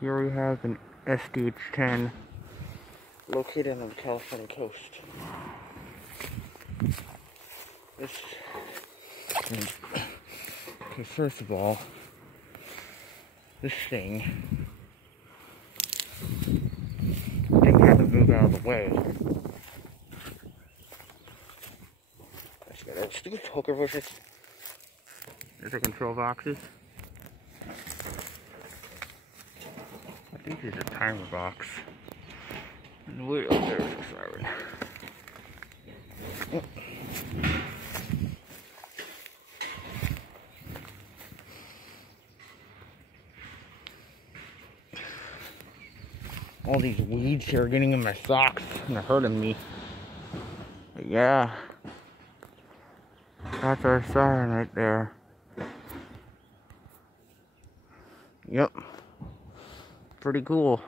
Here we have an STH-10 located on the California coast. Okay, first of all, this thing had to move out of the way. Let's get those stupid poker bushes. There's the control boxes. I think there's a timer box. And the wheel, there's the siren. Oh. All these weeds here are getting in my socks and they're hurting me. But yeah, that's our siren right there. Yep, pretty cool.